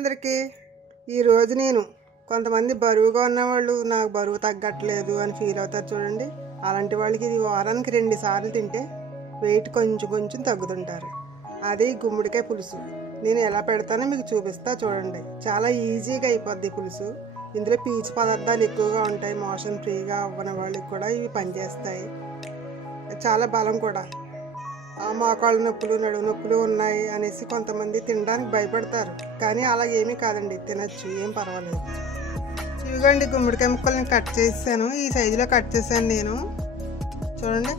అందరికీ ఈరోజు నేను కొంతమంది బరువుగా ఉన్నవాళ్ళు నాకు బరువు తగ్గట్లేదు అని ఫీల్ అవుతారు చూడండి. అలాంటి వాళ్ళకి ఇది వారానికి 2 సార్లు తింటే వెయిట్ కొంచెం తగ్గుతుంటారు. అది గుమ్మడికాయ పులుసు. నేను ఎలా పెడతానో మీకు చూపిస్తా చూడండి. చాలా ఈజీగా అయిపోద్ది పులుసు. ఇందులో పీచు పదార్థాలు ఎక్కువగా ఉంటాయి. మోషన్ ఫ్రీగా అవ్వని వాళ్ళకి కూడా ఇవి పనిచేస్తాయి. చాలా బలం కూడా. మోకాళ్ళ నొప్పులు నడుము నొప్పులు ఉన్నాయి అనేసి కొంతమంది తినడానికి భయపడతారు. కానీ అలా ఏమీ కాదండి, తినచ్చు, ఏం పర్వాలేదు. ఇవిగోండి గుమ్మడికాయ ముక్కల్ని కట్ చేసాను. ఈ సైజులో కట్ చేశాను నేను. చూడండి,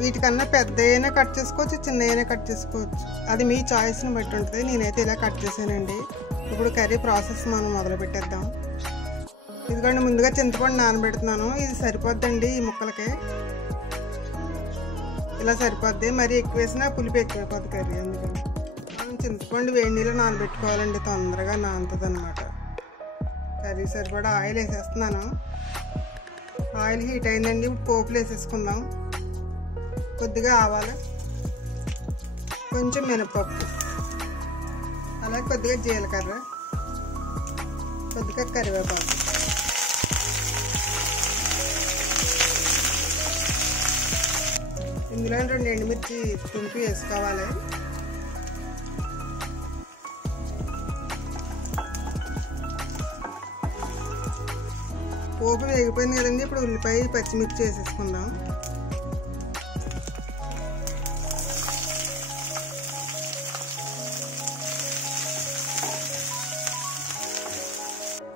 వీటికన్నా పెద్ద అయినా కట్ చేసుకోవచ్చు, చిన్న అయినా కట్ చేసుకోవచ్చు. అది మీ చాయిస్ని బట్టి ఉంటుంది. నేనైతే ఇలా కట్ చేశానండి. ఇప్పుడు కర్రీ ప్రాసెస్ మనం మొదలు పెట్టేద్దాం. ఇదిగోండి, ముందుగా చింతపండు నానబెడుతున్నాను. ఇది సరిపోద్దండి ఈ ముక్కలకి. ఇలా సరిపోద్ది. మరి ఎక్కువ వేసినా పులుపు ఎక్కువైపోద్ది కర్రీ. అందుకని మనం చింతపండు వేడి నీళ్ళు నానబెట్టుకోవాలండి, తొందరగా నానుతుంది అనమాట. కర్రీ సరిపడా ఆయిల్ వేసేస్తున్నాను. ఆయిల్ హీట్ అయిందండి. ఇప్పుడు పోపులు వేసేసుకుందాం. కొద్దిగా ఆవాలు, కొంచెం మినపప్పు, అలాగే కొద్దిగా జీలకర్ర, కొద్దిగా కరివేపాకు, ఇందులో 2 ఎండుమిర్చి తుంపి వేసుకోవాలి. పోపు వేగిపోయింది కదండి. ఇప్పుడు ఉల్లిపాయ పచ్చిమిర్చి వేసేసుకుందాం.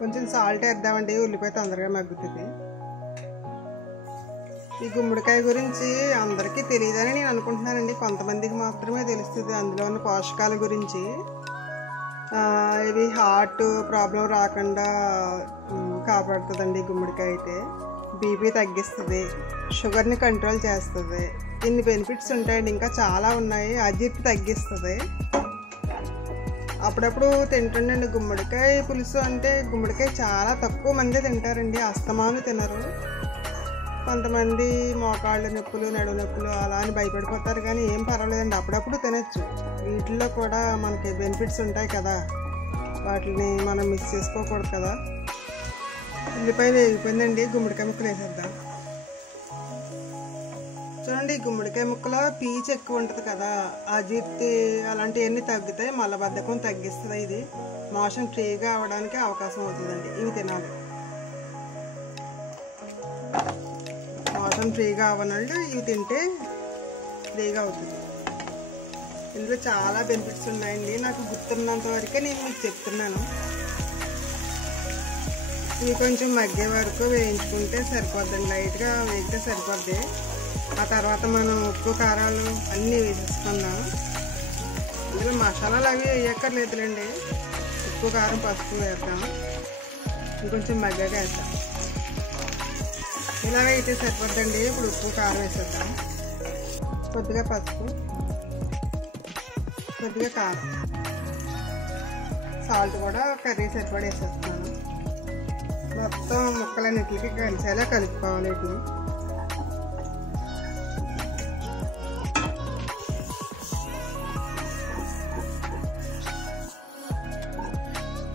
కొంచెం సాల్ట్ వేద్దామండి, ఉల్లిపాయ తొందరగా మగ్గుతుంది. ఈ గుమ్మడికాయ గురించి అందరికీ తెలియదని నేను అనుకుంటున్నానండి. కొంతమందికి మాత్రమే తెలుస్తుంది అందులో ఉన్న పోషకాల గురించి. ఇవి హార్ట్ ప్రాబ్లం రాకుండా కాపాడుతుందండి గుమ్మడికాయ. అయితే బీపీ తగ్గిస్తుంది, షుగర్ని కంట్రోల్ చేస్తుంది. ఇన్ని బెనిఫిట్స్ ఉంటాయండి, ఇంకా చాలా ఉన్నాయి. అజీర్తి తగ్గిస్తుంది. అప్పుడప్పుడు తింటుండండి గుమ్మడికాయ పులుసు. అంటే గుమ్మడికాయ చాలా తక్కువ మంది తింటారండి, అస్తమాను తినరు. కొంతమంది మోకాళ్ళ నొప్పులు నడుము నొప్పులు అలా అని భయపడిపోతారు. కానీ ఏం పర్వాలేదండి, అప్పుడప్పుడు తినచ్చు. వీటిల్లో కూడా మనకి బెనిఫిట్స్ ఉంటాయి కదా, వాటిని మనం మిస్ చేసుకోకూడదు కదా. ఉల్లిపాయ వేగిపోయిందండి. గుమ్మడికాయ ముక్కలు వేసేద్దాం. చూడండి, గుమ్మడికాయ ముక్కలో పీచు ఎక్కువ ఉంటుంది కదా, అజీర్తి అలాంటివన్నీ తగ్గుతాయి. మలబద్ధకం తగ్గిస్తుంది. ఇది మోషన్ ఫ్రీగా అవ్వడానికి అవకాశం అవుతుందండి. ఇవి తినాలి. మోషన్ ఫ్రీగా అవ్వనండి ఇవి తింటే ఫ్రీగా అవుతుంది. ఇందులో చాలా బెనిఫిట్స్ ఉన్నాయండి. నాకు గుర్తున్నంత వరకే నేను మీకు చెప్తున్నాను. ఇవి కొంచెం మగ్గే వరకు వేయించుకుంటే సరిపోద్దండి. లైట్గా వేగితే సరిపోద్ది. ఆ తర్వాత మనం ఉప్పు కారాలు అన్నీ వేసేసుకుందాం. ఇందులో మసాలాలు అవి వేయక్కర్లేదులేండి. ఉప్పు కారం పసుపు వేద్దాం. ఇంకొంచెం మగ్గగా వేద్దాం. ఇలా అయితే సరిపోద్దండి. ఇప్పుడు ఉప్పు కారం వేసేద్దాం. కొద్దిగా పసుపు, కొద్దిగా కారం, సాల్ట్ కూడా కర్రీ సరిపడా వేసేస్తాను. మొత్తం ముక్కలన్నిటికి కలిసేలా కలుపుకోవాలి. వీటిని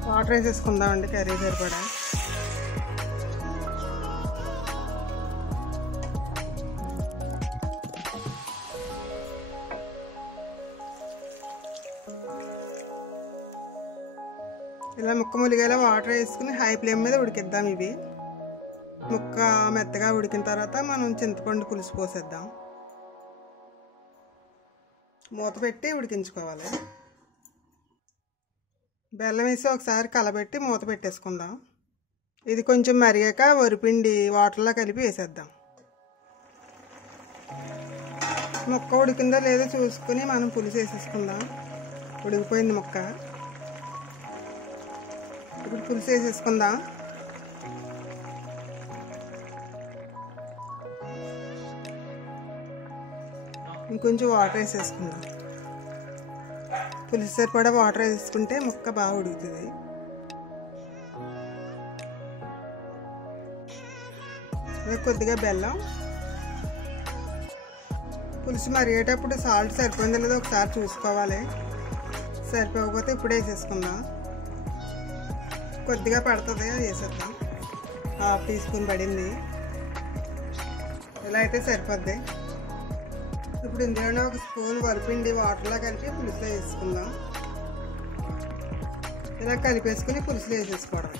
వాటర్ వేసేసుకుందామండి కర్రీ సరిపడా. ఇలా ముక్క ములిగేలా వాటర్ వేసుకుని హై ఫ్లేమ్ మీద ఉడికిద్దాం. ఇవి ముక్క మెత్తగా ఉడికిన తర్వాత మనం చింతపండు పులుసు పోసేద్దాం. మూత పెట్టి ఉడికించుకోవాలి. బెల్లం వేసి ఒకసారి కలబెట్టి మూత పెట్టేసుకుందాం. ఇది కొంచెం మరిగాక వరిపిండి వాటర్లో కలిపి వేసేద్దాం. ముక్క ఉడికిందో లేదో చూసుకుని మనం పులుసు వేసేసుకుందాం. ఉడికిపోయింది ముక్క. ఇప్పుడు పులుసు వేసేసుకుందాం. ఇంకొంచెం వాటర్ వేసేసుకుందాం. పులుసు సరిపడా వాటర్ వేసుకుంటే ముక్క బాగా ఉడుకుతుంది. కొద్దిగా బెల్లం. పులుసు మరిగేటప్పుడు సాల్ట్ సరిపోయిందో లేదో ఒకసారి చూసుకోవాలి. సరిపోకపోతే ఇప్పుడే వేసేసుకుందాం. కొద్దిగా పడుతుంది, వేసేద్దాం. 1/2 టీ స్పూన్ పడింది. ఇలా అయితే సరిపోద్ది. ఇప్పుడు ఇందులోనే 1 స్పూన్ వరిపిండి వాటర్లో కలిపి పులుసులో వేసుకుందాం. ఇలా కలిపేసుకుని పులుసులో వేసేసుకోవడం.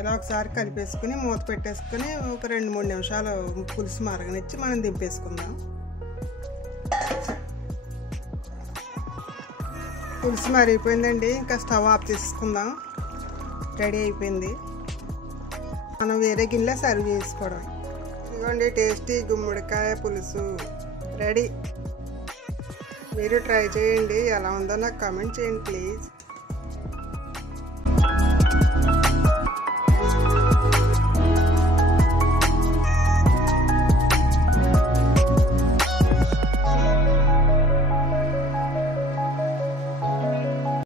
ఇలా ఒకసారి కలిపేసుకుని మూత పెట్టేసుకుని ఒక 2-3 నిమిషాలు పులుసు మరగనిచ్చి మనం దింపేసుకుందాం. పులుసు మరిగిపోయిందండి. ఇంకా స్టవ్ ఆఫ్ చేసుకుందాం. రెడీ అయిపోయింది. మనం వేరే గిన్నెలో సర్వ్ చేసుకోవడం. ఇదిగోండి టేస్టీ గుమ్మడికాయ పులుసు రెడీ. మీరు ట్రై చేయండి. ఎలా ఉందో నాకు కామెంట్ చేయండి ప్లీజ్.